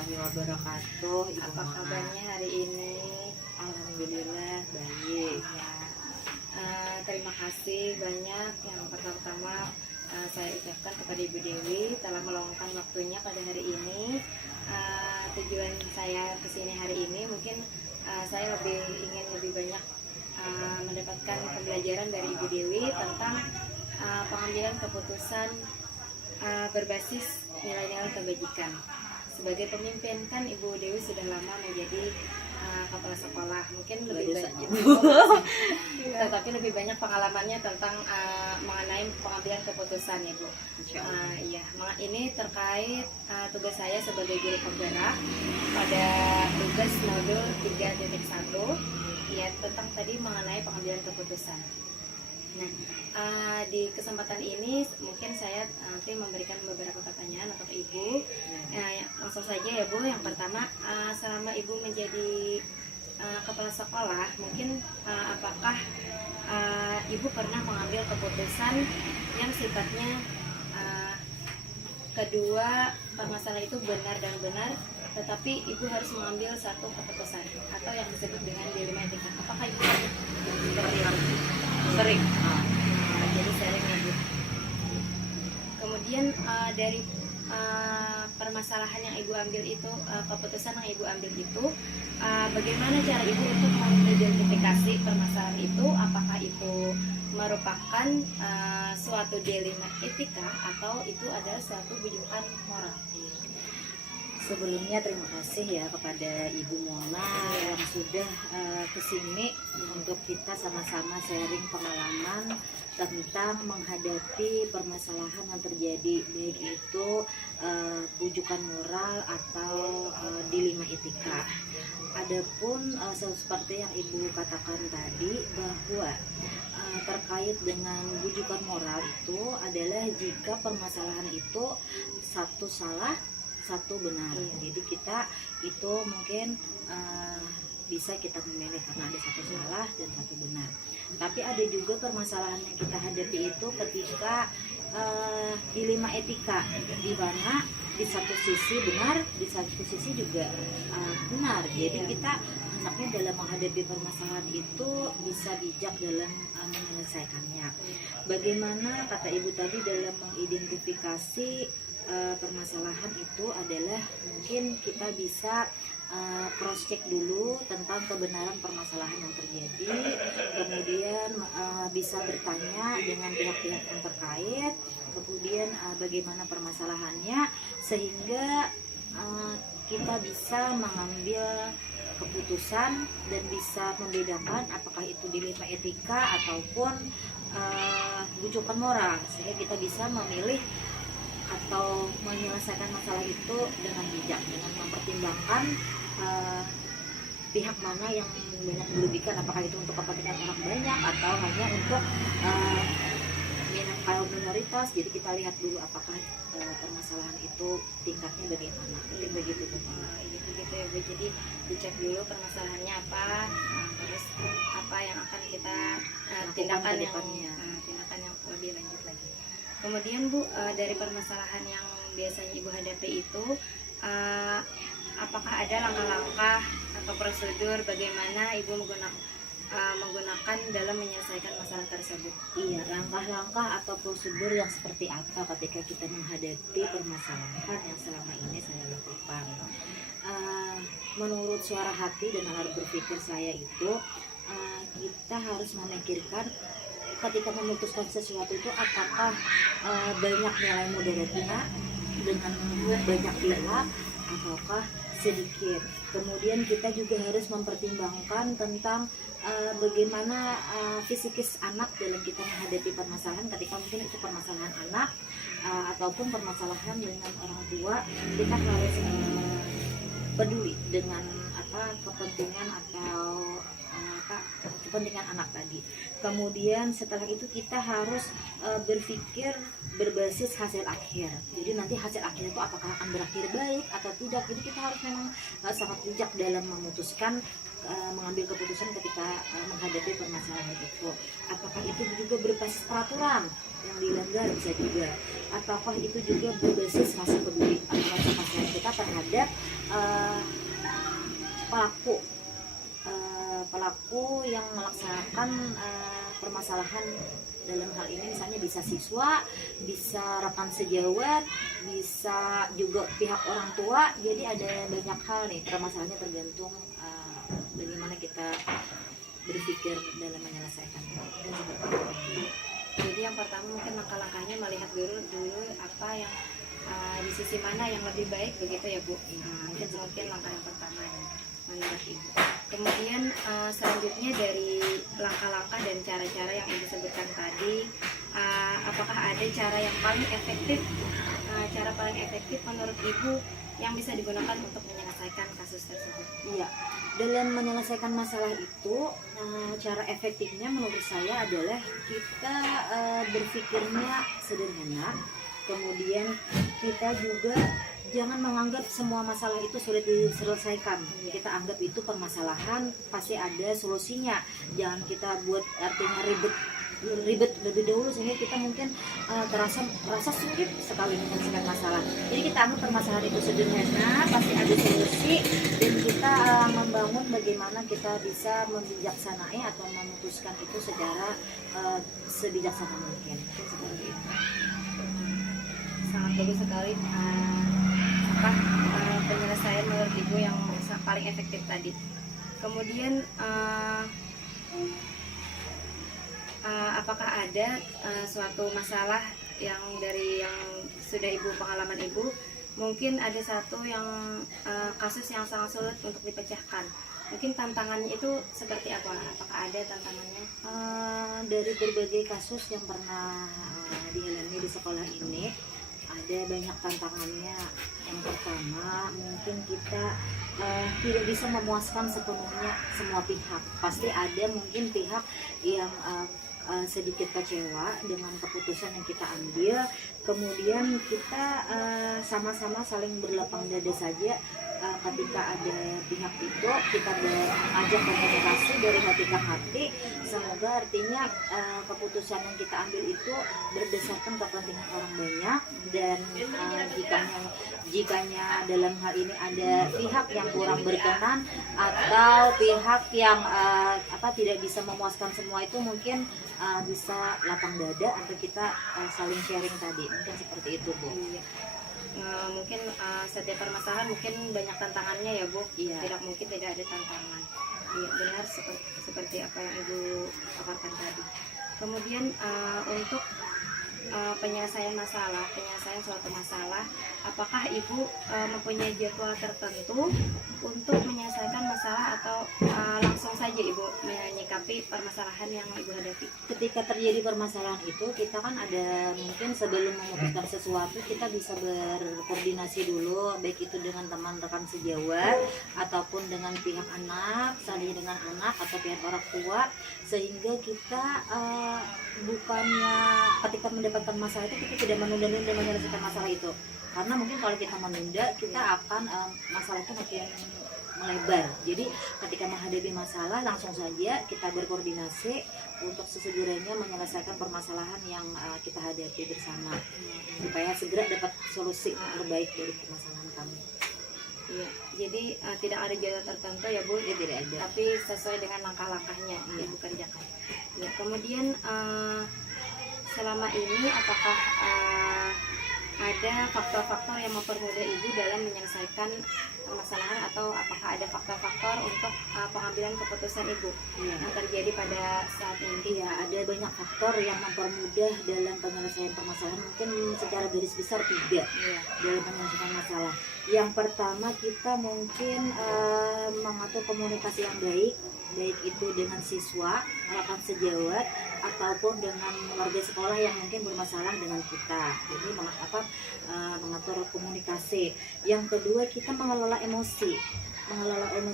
warahmatullahi wabarakatuh. Ibu Apa Mona. kabarnya hari ini? Alhamdulillah baik. Ya, terima kasih banyak. Yang pertama-tama saya ucapkan kepada Ibu Dewi telah meluangkan waktunya pada hari ini. Tujuan saya kesini hari ini mungkin saya ingin lebih banyak mendapatkan pembelajaran dari Ibu Dewi tentang pengambilan keputusan berbasis nilai-nilai kebajikan. Sebagai pemimpin kan Ibu Dewi sudah lama menjadi kepala sekolah, mungkin lebih banyak, tetapi lebih banyak pengalamannya tentang mengenai pengambilan keputusan ya Bu. Iya, ini terkait tugas saya sebagai guru penggerak pada tugas modul 3.1 ya, tentang tadi mengenai pengambilan keputusan. Nah, di kesempatan ini mungkin saya nanti memberikan beberapa pertanyaan untuk Ibu. Langsung saja ya Bu. Yang pertama, selama Ibu menjadi kepala sekolah, mungkin apakah Ibu pernah mengambil keputusan yang sifatnya kedua permasalahan itu benar dan benar, tetapi Ibu harus mengambil satu keputusan atau yang disebut dengan dilema etika. Apakah Ibu seperti itu? Sering. Jadi sering ya Bu. Kemudian dari permasalahan yang Ibu ambil itu, keputusan yang Ibu ambil itu, bagaimana cara Ibu untuk mengidentifikasi permasalahan itu? Apakah itu merupakan suatu dilema etika atau itu adalah suatu bujukan moral? Sebelumnya terima kasih ya kepada Ibu Mona yang sudah kesini untuk kita sama-sama sharing pengalaman tentang menghadapi permasalahan yang terjadi, baik itu bujukan moral atau dilema etika. Adapun seperti yang Ibu katakan tadi, bahwa terkait dengan bujukan moral itu adalah jika permasalahan itu satu salah satu benar. Jadi kita itu mungkin bisa kita memilih karena ada satu salah dan satu benar. Tapi ada juga permasalahan yang kita hadapi itu ketika dilema etika, di mana di satu sisi benar, di satu sisi juga benar. Jadi kita hendaknya dalam menghadapi permasalahan itu bisa bijak dalam menyelesaikannya. Bagaimana kata Ibu tadi dalam mengidentifikasi permasalahan itu adalah mungkin kita bisa cross check dulu tentang kebenaran permasalahan yang terjadi, kemudian bisa bertanya dengan pihak-pihak yang terkait, kemudian bagaimana permasalahannya sehingga kita bisa mengambil keputusan dan bisa membedakan apakah itu dilema etika ataupun bujukan moral, sehingga kita bisa memilih atau menyelesaikan masalah itu dengan bijak, dengan mempertimbangkan pihak mana yang banyak merugikan, apakah itu untuk kepentingan orang banyak atau hanya untuk kaum minoritas. Jadi kita lihat dulu apakah permasalahan itu tingkatnya bagaimana. Mungkin begitu Bu. Begitu ya Bu. Jadi dicek dulu permasalahannya apa, terus apa yang akan kita tindakan yang lebih lanjut lagi. Kemudian Bu, dari permasalahan yang biasanya Ibu hadapi itu, apakah ada langkah-langkah atau prosedur bagaimana Ibu menggunakan dalam menyelesaikan masalah tersebut? Iya, langkah-langkah atau prosedur yang seperti apa ketika kita menghadapi permasalahan yang selama ini saya lakukan. Menurut suara hati dan alat berpikir saya itu, kita harus memikirkan ketika memutuskan sesuatu itu apakah banyak nilai mudaratnya dengan banyak pihak ataukah sedikit. Kemudian kita juga harus mempertimbangkan tentang bagaimana fisikis anak dalam kita menghadapi permasalahan, ketika mungkin itu permasalahan anak ataupun permasalahan dengan orang tua. Kita harus peduli dengan kepentingan atau kepentingan anak tadi. Kemudian setelah itu kita harus berpikir berbasis hasil akhir. Jadi nanti hasil akhir itu apakah akan berakhir baik atau tidak. Jadi kita harus memang sangat bijak dalam memutuskan mengambil keputusan ketika menghadapi permasalahan itu. Apakah itu juga berbasis peraturan yang dilanggar, bisa juga, ataukah itu juga berbasis rasa peduli atau rasa kasihan kita terhadap pelaku pelaku yang melaksanakan permasalahan. Dalam hal ini misalnya bisa siswa, bisa rekan sejawat, bisa juga pihak orang tua. Jadi ada banyak hal nih, permasalahannya tergantung bagaimana kita berpikir dalam menyelesaikan dan seperti itu. Jadi yang pertama mungkin langkah-langkahnya melihat dulu apa yang di sisi mana yang lebih baik begitu ya Bu. Mungkin langkah yang pertama ya, menurut Ibu. Kemudian selanjutnya dari langkah-langkah dan cara-cara yang Ibu sebutkan tadi, apakah ada cara yang paling efektif, cara paling efektif menurut Ibu yang bisa digunakan untuk menyelesaikan kasus tersebut? Iya, dalam menyelesaikan masalah itu, cara efektifnya menurut saya adalah kita berpikirnya sederhana. Kemudian kita juga jangan menganggap semua masalah itu sulit diselesaikan. Kita anggap itu permasalahan pasti ada solusinya. Jangan kita buat artinya ribet lebih dahulu sehingga kita mungkin terasa sulit sekali menyelesaikan masalah. Jadi kita anggap permasalahan itu sederhana, pasti ada solusi, dan kita membangun bagaimana kita bisa membijaksanai atau memutuskan itu secara sebijaksana mungkin. Seperti itu. Sangat bagus sekali penyelesaian menurut Ibu yang paling efektif tadi. Kemudian apakah ada suatu masalah yang dari yang sudah Ibu pengalaman Ibu, mungkin ada satu yang kasus yang sangat sulit untuk dipecahkan? Mungkin tantangannya itu seperti apa? Apakah ada tantangannya? Dari berbagai kasus yang pernah dialami di sekolah ini, ada banyak tantangannya. Yang pertama, mungkin kita tidak bisa memuaskan sepenuhnya semua pihak. Pasti ada mungkin pihak yang sedikit kecewa dengan keputusan yang kita ambil. Kemudian kita sama-sama saling berlapang dada saja. Ketika ada pihak itu, kita ajak komunikasi dari hati ke hati. Semoga artinya keputusan yang kita ambil itu berdasarkan kepentingan orang banyak, dan jikanya dalam hal ini ada pihak yang kurang berkenan atau pihak yang tidak bisa memuaskan semua itu, mungkin bisa lapang dada atau kita saling sharing tadi. Mungkin seperti itu, Bu. Mungkin setiap permasalahan mungkin banyak tantangannya ya Bu. Iya. Tidak mungkin tidak ada tantangan. Iya, benar seperti apa yang Ibu paparkan tadi. Kemudian untuk penyelesaian suatu masalah, apakah Ibu mempunyai jadwal tertentu untuk menyelesaikan masalah, atau langsung saja Ibu menyikapi permasalahan yang Ibu hadapi? Ketika terjadi permasalahan itu, kita kan ada mungkin sebelum memutuskan sesuatu, kita bisa berkoordinasi dulu, baik itu dengan teman rekan sejawat ataupun dengan pihak anak, saling dengan anak atau pihak orang tua, sehingga kita bukannya ketika mendapatkan masalah itu kita tidak menunda-nunda menyelesaikan masalah itu, karena mungkin kalau kita menunda, kita akan masalah itu makin melebar. Jadi ketika menghadapi masalah, langsung saja kita berkoordinasi untuk sesegeranya menyelesaikan permasalahan yang kita hadapi bersama, supaya segera dapat solusi terbaik dari permasalahan kami. Iya, jadi tidak ada jadwal tertentu ya Bu? Ya, tidak ada. Tapi sesuai dengan langkah-langkahnya yang Ibu kerjakan. Ya, kemudian selama ini apakah ada faktor-faktor yang mempermudah Ibu dalam menyelesaikan permasalahan, atau apakah ada faktor-faktor untuk pengambilan keputusan Ibu yang terjadi pada saat ini? Iya, ada banyak faktor yang mempermudah dalam penyelesaian permasalahan. Mungkin secara garis besar 3 dalam penyelesaian masalah. Yang pertama, kita mungkin mengatur komunikasi yang baik itu dengan siswa, rekan sejawat, ataupun dengan warga sekolah yang mungkin bermasalah dengan kita. Jadi mengatur komunikasi. Yang kedua, kita mengelola emosi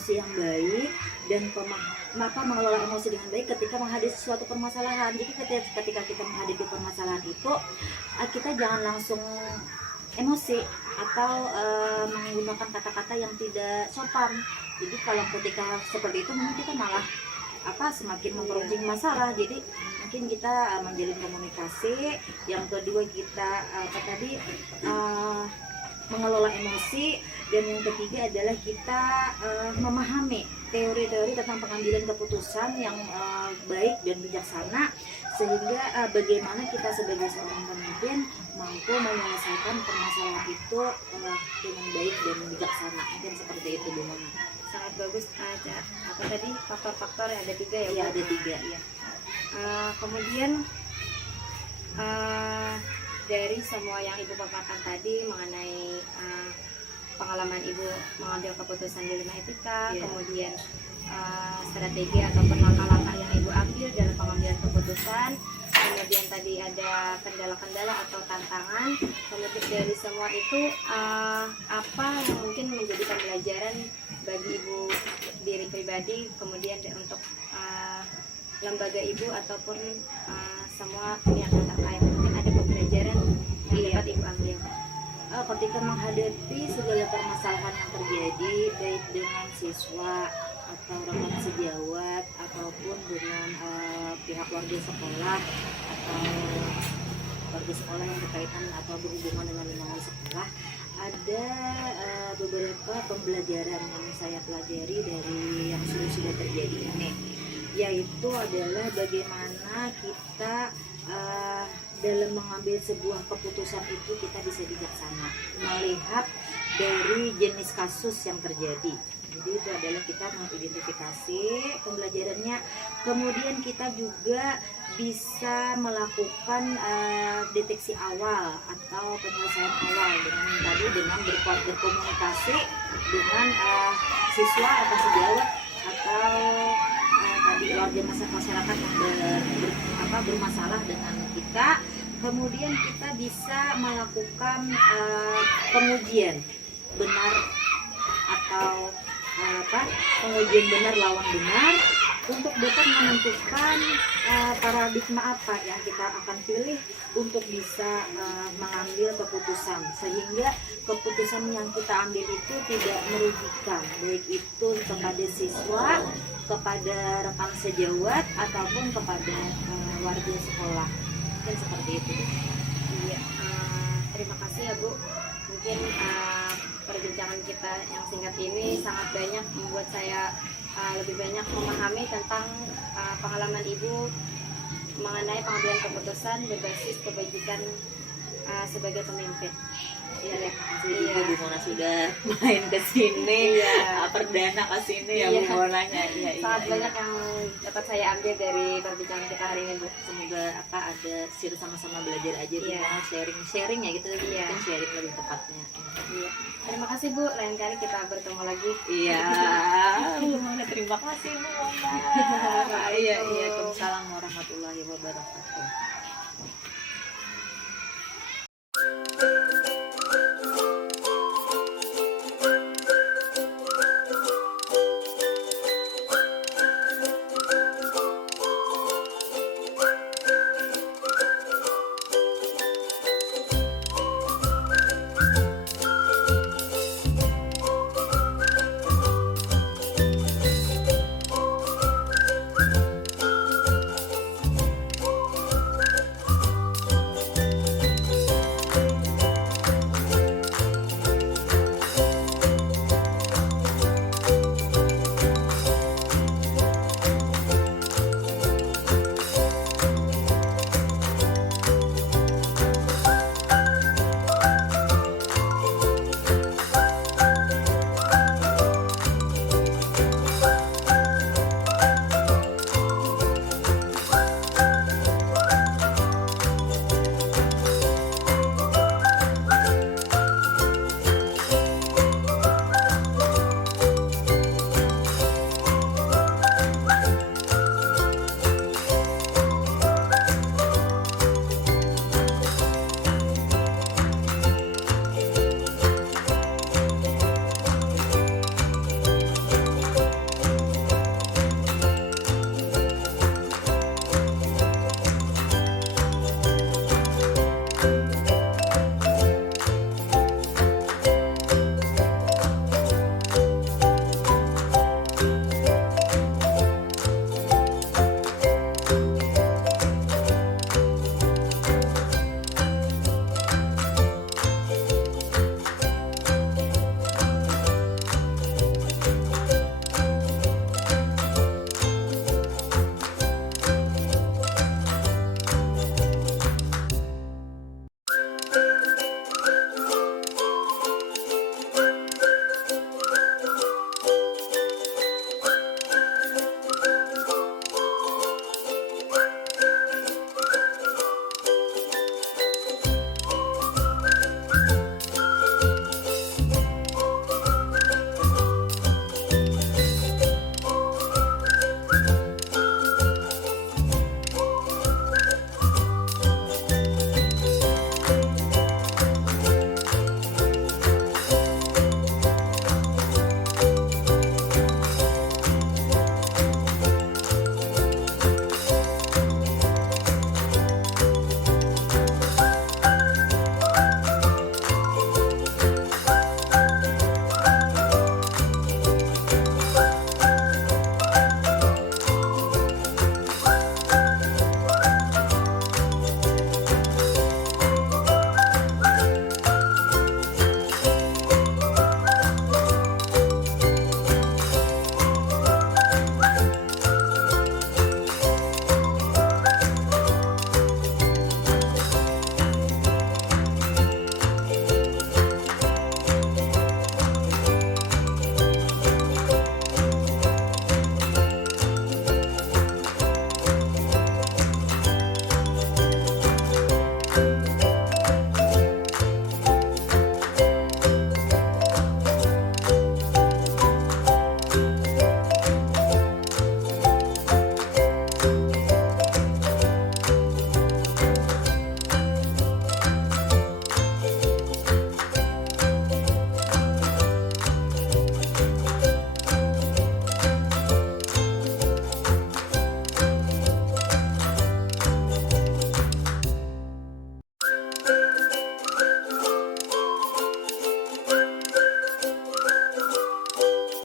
yang baik, dan mengelola emosi dengan baik ketika menghadapi suatu permasalahan. Jadi ketika kita menghadapi permasalahan itu, kita jangan langsung emosi atau menggunakan kata-kata yang tidak sopan. Jadi kalau ketika seperti itu mungkin kita malah semakin memperuncing masalah. Jadi mungkin kita menjalin komunikasi. Yang kedua kita mengelola emosi, dan yang ketiga adalah kita memahami teori-teori tentang pengambilan keputusan yang baik dan bijaksana, sehingga bagaimana kita sebagai seorang pemimpin mampu menyelesaikan permasalahan itu dengan baik dan bijaksana. Mungkin seperti itu Bu Mona. Sangat bagus aja. Apa tadi faktor-faktor yang ada 3 ya? Iya, Bu? ada 3 ya. Kemudian dari semua yang Ibu paparkan tadi mengenai pengalaman Ibu mengambil keputusan di Lima Etika, Iya. kemudian strategi ataupun langkah-langkah yang Ibu ambil dalam pengambilan keputusan, kemudian tadi ada kendala-kendala atau tantangan, kemudian dari semua itu apa yang mungkin menjadi pembelajaran bagi Ibu diri pribadi, kemudian untuk lembaga Ibu ataupun semua pihak yang terkait, mungkin ada pembelajaran yang Iya. dapat Ibu ambil. Ketika menghadapi segala permasalahan yang terjadi, baik dengan siswa atau rekan sejawat ataupun dengan pihak warga sekolah atau warga sekolah yang berkaitan atau berhubungan dengan lingkungan sekolah, ada beberapa pembelajaran yang saya pelajari dari yang sudah terjadi ini, yaitu adalah bagaimana kita dalam mengambil sebuah keputusan itu kita bisa bijaksana, melihat dari jenis kasus yang terjadi. Jadi itu adalah kita mengidentifikasi pembelajarannya, kemudian kita juga bisa melakukan deteksi awal atau penyelesaian awal dengan berkomunikasi dengan siswa atau sejawat atau tadi warga masyarakat yang bermasalah dengan kita. Kemudian kita bisa melakukan pengujian benar atau pengujian benar lawan benar untuk dapat menentukan paradigma apa yang kita akan pilih untuk bisa mengambil keputusan, sehingga keputusan yang kita ambil itu tidak merugikan baik itu kepada siswa, kepada rekan sejawat ataupun kepada warga sekolah. Mungkin seperti itu. Iya, terima kasih ya Bu. Mungkin perbincangan kita yang singkat ini sangat banyak membuat saya lebih banyak memahami tentang pengalaman Ibu mengenai pengambilan keputusan berbasis kebajikan sebagai pemimpin. Iya, terima kasih Iya. juga Bu Mona sudah main ke sini, Iya. perdana ke sini ya Iya. Bu Monanya. Iya, Sangat iya, banyak yang dapat saya ambil dari perbincangan kita hari ini Bu. Semoga ada sama-sama belajar aja Bu Iya. Mona, sharing ya gitu, Iya. mungkin sharing lebih tepatnya. Iya. Terima kasih Bu. Lain kali kita bertemu lagi. Iya, Bu Mona, terima kasih Bu Mona. Iya, Waalaikumsalam warahmatullahi wabarakatuh.